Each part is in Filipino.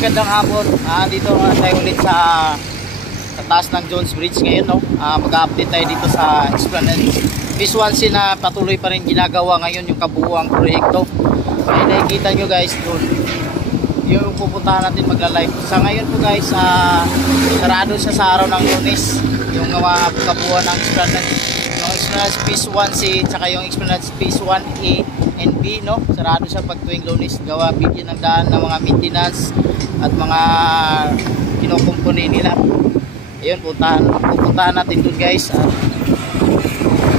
magandang hapon. Dito nga tayo ulit sa taas ng Jones Bridge ngayon, no? Mag-update tayo dito sa Esplanade Phase 1C na patuloy pa rin ginagawa ngayon yung kabuuang proyekto. Ay nakikita nyo guys doon. Yung pupuntahan natin magla-live. Sa ngayon po guys, sarado siya sa araw ng Lunes. Yung kabuuan ng Esplanade. Yung Esplanade Phase 1C tsaka yung Esplanade Phase 1A and B, no? Sarado siya pag tuwing Lunes. Gawa bigyan ng daan ng mga maintenance at mga kinukumpuni nila. Ayun, pupuntahan natin doon guys.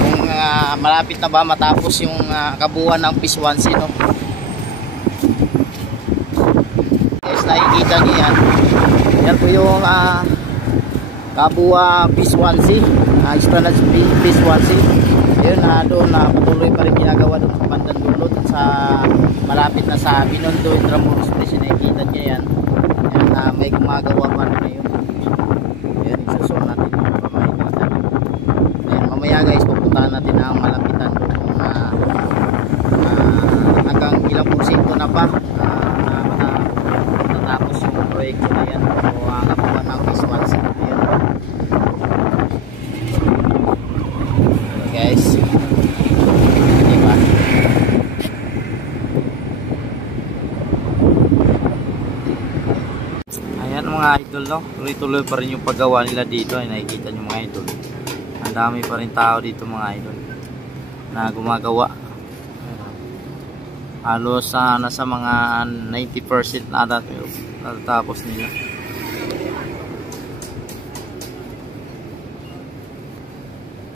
Kung malapit na ba matapos yung kabuuan ng Phase 1C, no? Guys, nakikita niyo yan. Yan po yung kabuuan Phase 1C, Esplanade Phase 1C. Ayun, doon patuloy pa rin ginagawa doon sa bandang dulo, sa malapit na sa Binondo Intramuros Bridge. Nakikita niyo yan. Yan, may gumagawa pa rin ngayon. Ayan, isusun natin para makikita. Ayan, mamaya guys, pupuntahan natin ang malapitan doon hanggang ilang porsyento na pa matatapos yung proyekto na yan o ang kabuuan ng Phase 1C. Guys, diba? Ayan mga idol, no? Tuloy-tuloy pa rin yung paggawa nila dito. Ay nakikita nyo mga idol, ang dami pa rin tao dito mga idol na gumagawa. Halos nasa mga 90% na natatapos nila.